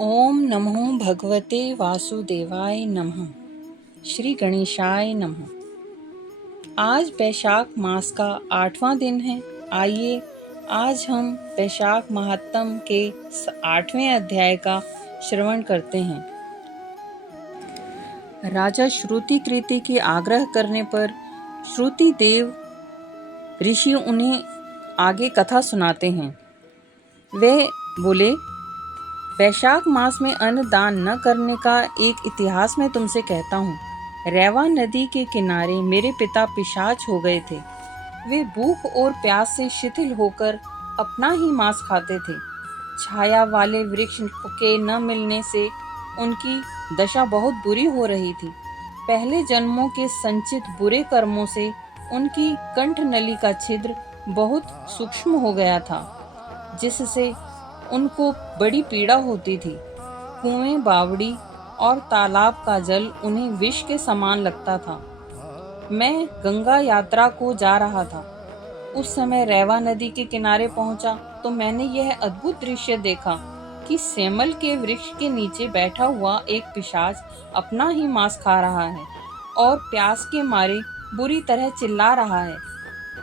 ओम नमो भगवते वासुदेवाय नमः। श्री गणेशाय नमः। आज वैशाख मास का 8वां दिन है। आइए आज हम वैशाख महात्म के 8वें अध्याय का श्रवण करते हैं। राजा श्रुति कृति के आग्रह करने पर श्रुति देव ऋषि उन्हें आगे कथा सुनाते हैं। वे बोले, वैशाख मास में अन्न दान न करने का एक इतिहास मैं तुमसे कहता हूँ। रेवा नदी के किनारे मेरे पिता पिशाच हो गए थे। वे भूख और प्यास से शिथिल होकर अपना ही मांस खाते थे। छाया वाले वृक्ष के न मिलने से उनकी दशा बहुत बुरी हो रही थी। पहले जन्मों के संचित बुरे कर्मों से उनकी कंठ नली का छिद्र बहुत सूक्ष्म हो गया था, जिससे उनको बड़ी पीड़ा होती थी। कुएं, बावड़ी और तालाब का जल उन्हें विष के समान लगता था। मैं गंगा यात्रा को जा रहा था। उस समय रेवा नदी के किनारे पहुंचा तो मैंने यह अद्भुत दृश्य देखा कि सेमल के वृक्ष के नीचे बैठा हुआ एक पिशाच अपना ही मांस खा रहा है और प्यास के मारे बुरी तरह चिल्ला रहा है।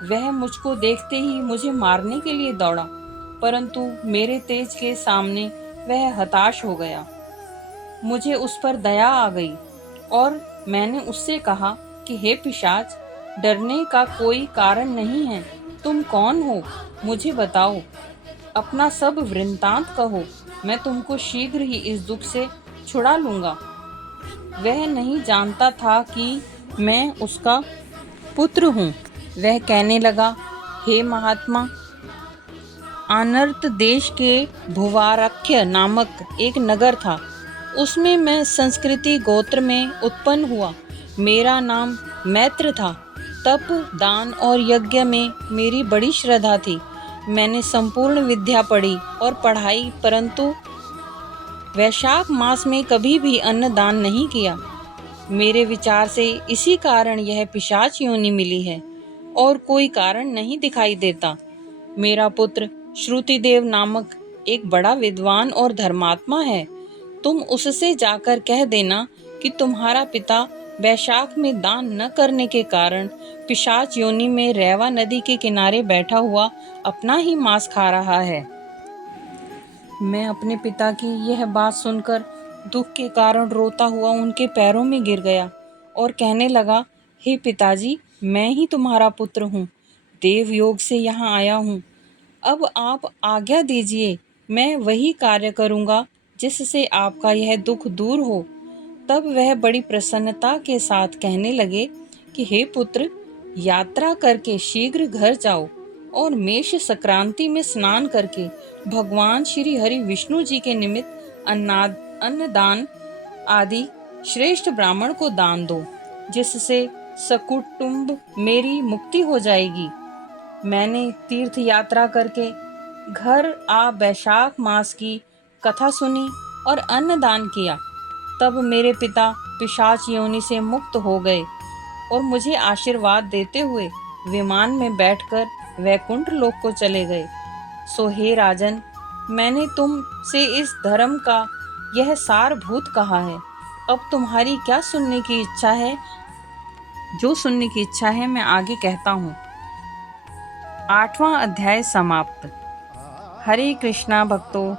वह मुझको देखते ही मुझे मारने के लिए दौड़ा, परंतु मेरे तेज के सामने वह हताश हो गया। मुझे उस पर दया आ गई और मैंने उससे कहा कि हे पिशाच, डरने का कोई कारण नहीं है। तुम कौन हो, मुझे बताओ। अपना सब वृत्तांत कहो, मैं तुमको शीघ्र ही इस दुख से छुड़ा लूंगा। वह नहीं जानता था कि मैं उसका पुत्र हूँ। वह कहने लगा, हे महात्मा, अनर्त देश के भुवारख्य नामक एक नगर था। उसमें मैं संस्कृति गोत्र में उत्पन्न हुआ। मेरा नाम मैत्र था। तप, दान और यज्ञ में मेरी बड़ी श्रद्धा थी। मैंने संपूर्ण विद्या पढ़ी और पढ़ाई, परंतु वैशाख मास में कभी भी अन्न दान नहीं किया। मेरे विचार से इसी कारण यह पिशाच योनि मिली है और कोई कारण नहीं दिखाई देता। मेरा पुत्र श्रुतिदेव नामक एक बड़ा विद्वान और धर्मात्मा है। तुम उससे जाकर कह देना कि तुम्हारा पिता वैशाख में दान न करने के कारण पिशाच योनि में रेवा नदी के किनारे बैठा हुआ अपना ही मांस खा रहा है। मैं अपने पिता की यह बात सुनकर दुख के कारण रोता हुआ उनके पैरों में गिर गया और कहने लगा, हे पिताजी, मैं ही तुम्हारा पुत्र हूँ। देव योग से यहाँ आया हूँ। अब आप आज्ञा दीजिए, मैं वही कार्य करूँगा जिससे आपका यह दुख दूर हो। तब वह बड़ी प्रसन्नता के साथ कहने लगे कि हे पुत्र, यात्रा करके शीघ्र घर जाओ और मेष संक्रांति में स्नान करके भगवान श्री हरि विष्णु जी के निमित्त अन्नदान आदि श्रेष्ठ ब्राह्मण को दान दो, जिससे सकुटुंब मेरी मुक्ति हो जाएगी। मैंने तीर्थ यात्रा करके घर आ वैशाख मास की कथा सुनी और अन्नदान किया। तब मेरे पिता पिशाच योनि से मुक्त हो गए और मुझे आशीर्वाद देते हुए विमान में बैठकर वैकुंठ लोक को चले गए। सो हे राजन, मैंने तुम से इस धर्म का यह सारभूत कहा है। अब तुम्हारी क्या सुनने की इच्छा है? जो सुनने की इच्छा है मैं आगे कहता हूँ। 8वां अध्याय समाप्त। हरे कृष्णा भक्तों,